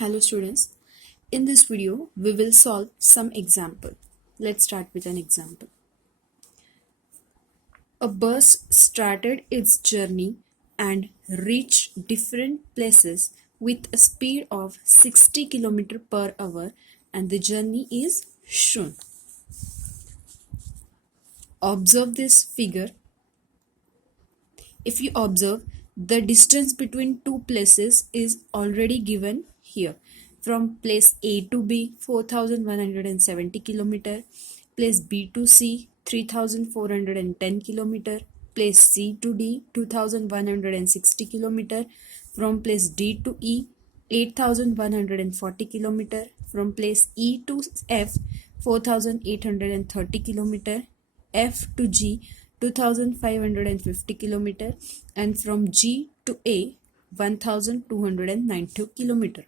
Hello students, in this video we will solve some example. Let's start with an example. A bus started its journey and reached different places with a speed of 60 km per hour and the journey is shown. Observe this figure. If you observe, the distance between two places is already given here. From place A to B, 4170 km, place B to C, 3410 km, place C to D, 2160 km, from place D to E, 8140 km, from place E to F, 4830 km, F to G, 2550 km, and from G to A, 1290 km.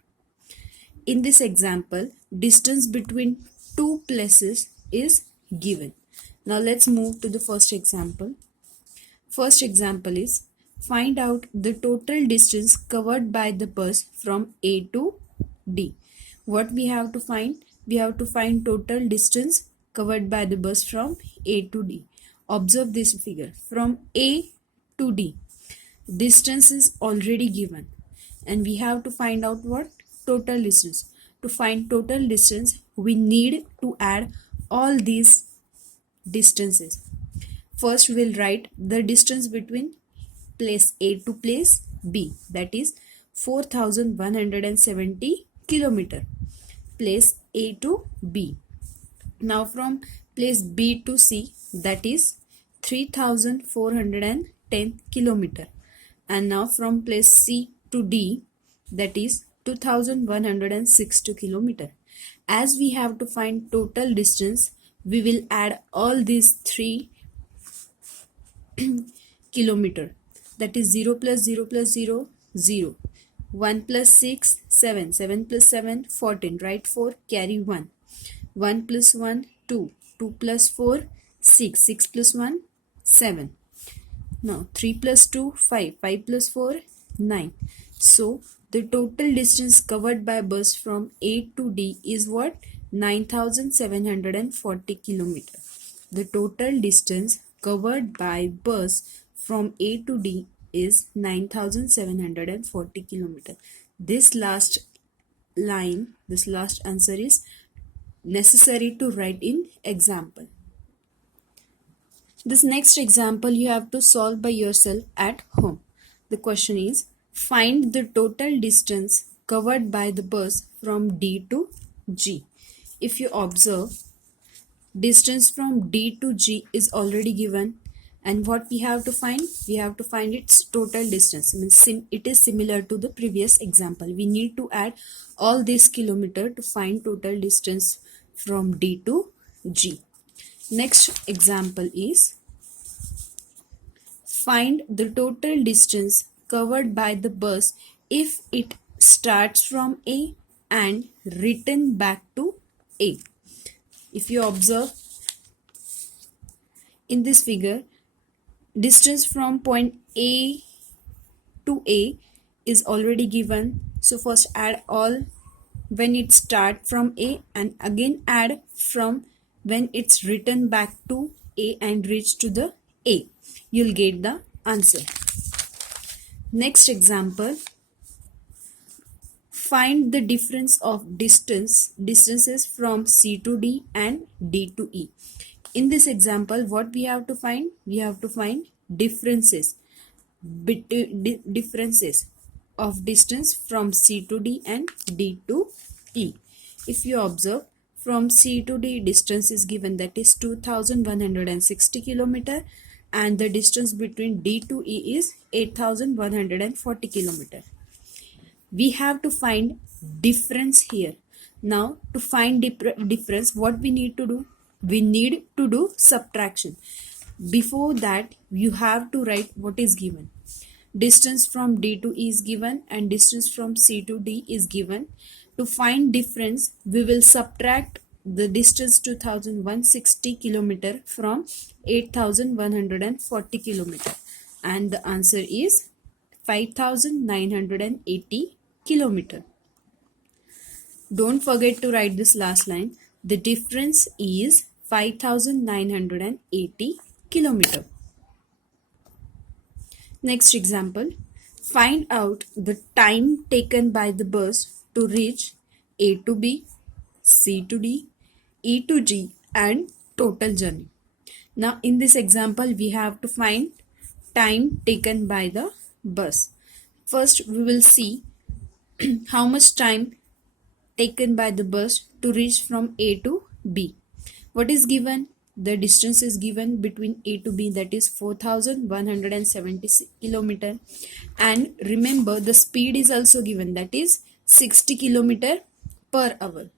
In this example, distance between two places is given. Now let's move to the first example. First example is find out the total distance covered by the bus from A to D. What we have to find? We have to find total distance covered by the bus from A to D. Observe this figure. From A to D, distance is already given and we have to find out what? Total distance. To find total distance, we need to add all these distances. First, we'll write the distance between place A to place B, that is 4170 km. Place A to B. Now from place B to C, that is 3410 km. And now from place C to D, that is 2160 km. As we have to find total distance, we will add all these three kilometer, that is 0 plus 0 plus 0, 0, 1 plus 6, 7, 7 plus 7, 14, write 4, carry 1, 1 plus 1, 2, 2 plus 4, 6, 6 plus 1, 7. Now 3 plus 2, 5, 5 plus 4, 9. So the total distance covered by bus from A to D is what? 9740 km. The total distance covered by bus from A to D is 9740 km. This last line, this last answer is necessary to write in example. This next example you have to solve by yourself at home. The question is, find the total distance covered by the bus from D to G. If you observe, distance from D to G is already given, and what we have to find? We have to find its total distance. It is similar to the previous example. We need to add all this kilometer to find total distance from D to G. Next example is find the total distance covered by the bus if it starts from A and return back to A. If you observe in this figure, distance from point A to A is already given. So first add all when it starts from A and again add from when it's written back to A and reach to the A. You'll get the answer. Next example, find the difference of distances from C to D and D to E. In this example, what we have to find? We have to find differences of distance from C to D and D to E. If you observe, from C to D distance is given, that is 2160 km, and the distance between D to E is 8140 km. We have to find difference here. Now to find difference, what we need to do? We need to do subtraction. Before that, you have to write what is given. Distance from D to E is given and distance from C to D is given. To find difference, we will subtract the distance 2160 km from 8140 km, and the answer is 5980 km. Don't forget to write this last line. The difference is 5980 kilometer. Next example. Find out the time taken by the bus to reach A to B, C to D, E to G and total journey. Now in this example we have to find time taken by the bus. First we will see how much time taken by the bus to reach from A to B. What is given? The distance is given between A to B, that is 4170 kilometer, and remember the speed is also given, that is 60 kilometer per hour.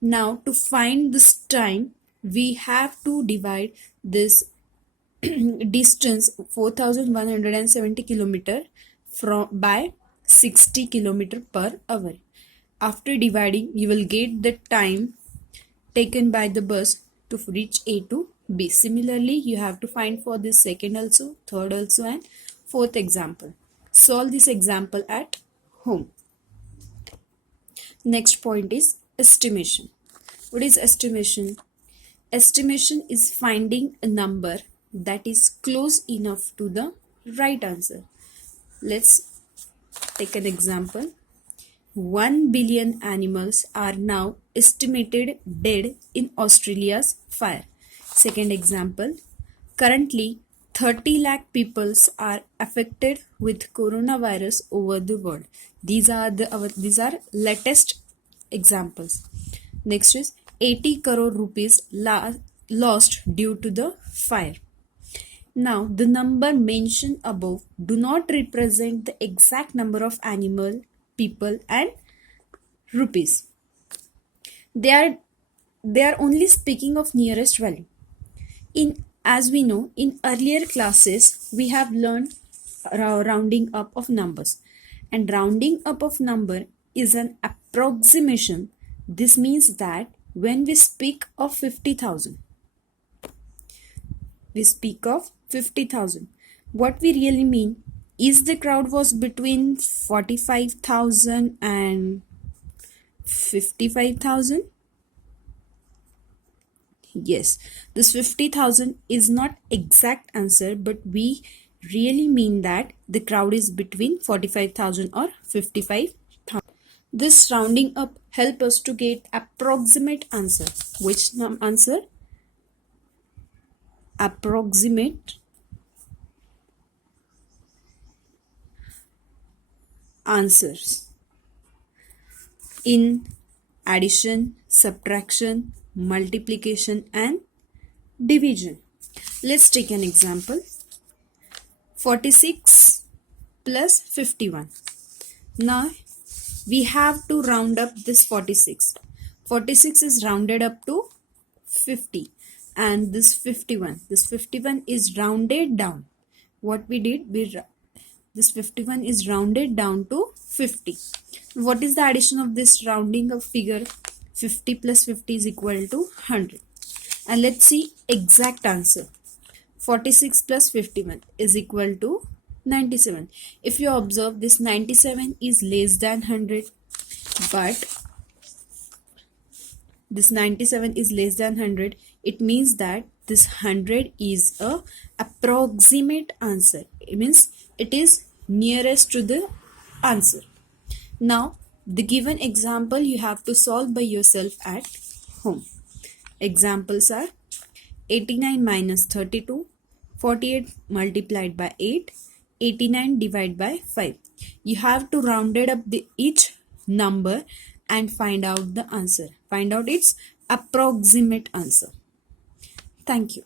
Now to find this time we have to divide this distance 4170 kilometer by 60 kilometer per hour. After dividing, you will get the time taken by the bus to reach A to B. Similarly, you have to find for this second also, third also and fourth example. Solve this example at home. Next point is estimation. What is estimation? Estimation is finding a number that is close enough to the right answer. Let's take an example. 1 billion animals are now estimated dead in Australia's fire. Second example. Currently, 30 lakh people are affected with coronavirus over the world. These are latest examples. Next is 80 crore rupees lost due to the fire. Now, the number mentioned above do not represent the exact number of animal, people and rupees. They are only speaking of nearest value. As we know, in earlier classes we have learned rounding up of numbers, and rounding up of number is an approximation. This means that when we speak of 50,000, what we really mean is the crowd was between 45,000 and 55,000. Yes, this 50,000 is not exact answer, but we really mean that the crowd is between 45,000 or 55,000. This rounding up help us to get approximate answer. Which answer? Approximate answers in addition, subtraction, multiplication and division. Let's take an example. 46 plus 51. Now we have to round up this 46. 46 is rounded up to 50, and this 51 is rounded down. What we did, this 51 is rounded down to 50. What is the addition of this rounding of figure? 50 plus 50 is equal to 100. And let's see exact answer. 46 plus 51 is equal to 97. If you observe, this 97 is less than 100, but this 97 is less than 100. It means that this 100 is a approximate answer. It means it is nearest to the answer. Now, the given example you have to solve by yourself at home. Examples are 89 minus 32, 48 multiplied by 8, 89 divided by 5. You have to round it up each number and find out the answer. Find out its approximate answer. Thank you.